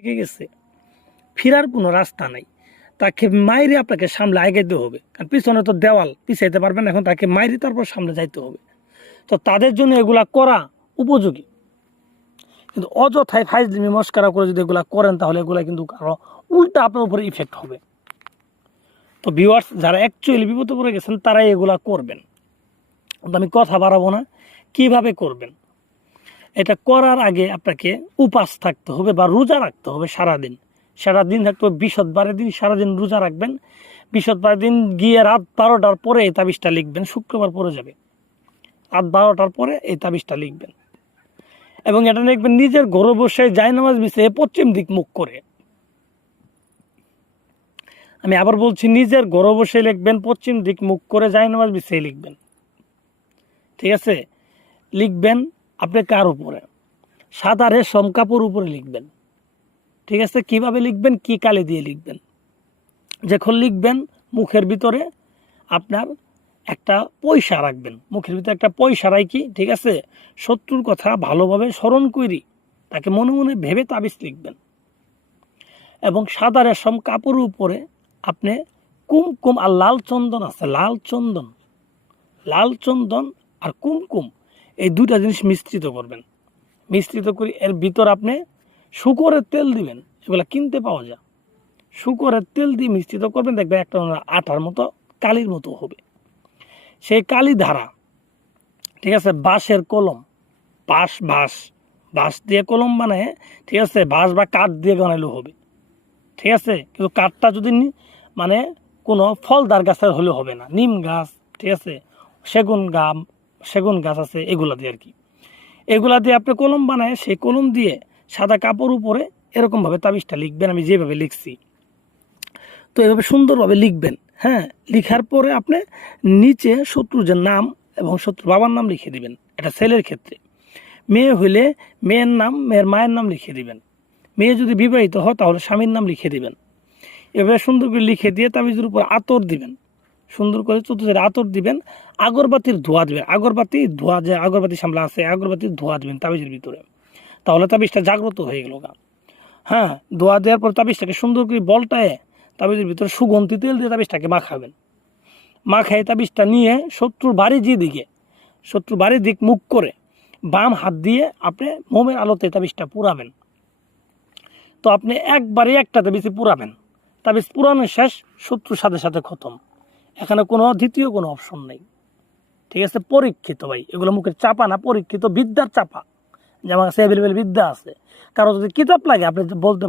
থেকে গেছে, ফেরার কোনো রাস্তা নাই, তাকে মাইরে আপনাকে সামলে আগাইতে হবে, কারণ পিছনে তো দেওয়াল, পিছাইতে পারবেন, এখন তাকে মাইরে তারপর সামনে যাইতে হবে। তো তাদের জন্য এগুলা করা উপযোগী। কিন্তু অযথায় ফাইজলিমি মস্কারা করে যদি এগুলা করেন, তাহলে এগুলা কিন্তু আরো উল্টা আপনার উপরে ইফেক্ট হবে। তো ভিউয়ার্স, যারা অ্যাকচুয়ালি বিপদে পড়ে গেছেন তারাই এগুলা করবেন। আমি কথা বাড়াবো না, কিভাবে করবেন। এটা করার আগে আপনাকে উপাস থাকতে হবে বা রোজা রাখতে হবে সারাদিন থাকতে হবে। বৃহস্পতিবারের দিন সারাদিন রোজা রাখবেন। বৃহস্পতিবার দিন গিয়ে রাত 12টার পরে এই তাবিজটা লিখবেন। শুক্রবার পরে যাবে, রাত 12টার পরে এই তাবিজটা লিখবেন। এবং এটা লিখবেন নিজের ঘরে বসে জায়নামাজ বিছিয়ে পশ্চিম দিক মুখ করে। আমি আবার বলছি, নিজের ঘরে বসে লিখবেন, পশ্চিম দিক মুখ করে জায়নামাজ বিছিয়ে লিখবেন। ঠিক আছে? লিখবেন আপনি কার উপরে? সাদা রেশম কাপড় উপরে লিখবেন। ঠিক আছে? কিভাবে লিখবেন, কি কালি দিয়ে লিখবেন? যখন লিখবেন মুখের ভিতরে আপনার একটা পয়সা রাখবেন, মুখের ভিতরে একটা পয়সা রাখি। ঠিক আছে? শত্রুর কথা ভালোভাবে স্মরণ করি, তাকে মনে মনে ভেবে তাবিজ লিখবেন। এবং সাদা রেশম কাপড়ের উপরে আপনি কুমকুম আর লাল চন্দন আছে, লাল চন্দন আর কুমকুম, এই দুইটা জিনিস মিশ্রিত করবেন। মিশ্রিত করে এর ভিতর আপনি শুকরের তেল দিবেন। এগুলো কিনতে পাওয়া যায়। শুকরের তেল দিয়ে মিশ্রিত করবেন, দেখবেন একটা আটার মতো কালির মতো হবে। সেই কালি ধারা, ঠিক আছে, বাঁশের কলম, বাঁশ দিয়ে কলম বানায়, ঠিক আছে, বাঁশ বা কাঠ দিয়ে বানাইলেও হবে। ঠিক আছে? কিন্তু কাঠটা যদি মানে কোনো ফলদার গাছের হলেও হবে না, নিম গাছ, ঠিক আছে, সেগুন গাছ আছে, এগুলা দিয়ে আর কি। এগুলা দিয়ে আপনি কলম বানায়, সেই কলম দিয়ে সাদা কাপড় উপরে এরকমভাবে তাবিজটা লিখবেন, আমি যেভাবে লিখছি। তো এভাবে সুন্দরভাবে লিখবেন। হ্যাঁ, লিখার পরে আপনি নিচে শত্রুর যে নাম এবং শত্রু বাবার নাম লিখে দিবেন। এটা ছেলের ক্ষেত্রে। মেয়ে হইলে মেয়ের নাম, মেয়ের মায়ের নাম লিখে দিবেন। মেয়ে যদি বিবাহিত হয় তাহলে স্বামীর নাম লিখে দিবেন। এভাবে সুন্দর করে লিখে দিয়ে তাবিজের উপর আতর দিবেন, সুন্দর করে চতুর্দিকে আতর দিবেন। আগরবাতির ধোঁয়া দিবেন, যে আগরবাতি সামলা আছে, আগরবাতির ধোঁয়া দিবেন তাবিজের ভিতরে। তাহলে তাবিজটা জাগ্রত হয়ে গেল। হ্যাঁ, ধোঁয়া দেওয়ার পর তাবিজটাকে সুন্দর করে বলটায় তাবিজের ভিতরে সুগন্ধি তেল দিয়ে তাবিজটাকে মাখাবেন। মাখাই তাবিজটা নিয়ে শত্রুর বাড়ির দিক মুখ করে বাম হাত দিয়ে আপনি মোমের আলোতে তাবিজটা পুরাবেন। তো আপনি একবারে একটা তাবিজে পুরাবেন। তাবিজ পুরানো শেষ, শত্রুর সাথে খতম। এখানে কোনো দ্বিতীয় কোনো অপশন নেই। ঠিক আছে? পরীক্ষিত ভাই, এগুলো মুখের চাপা না, পরীক্ষিত বিদ্যার চাপা। যে আমার কাছে অ্যাভেলেবেল বিদ্যা আছে। কারো যদি কিতাব লাগে আপনি বলতে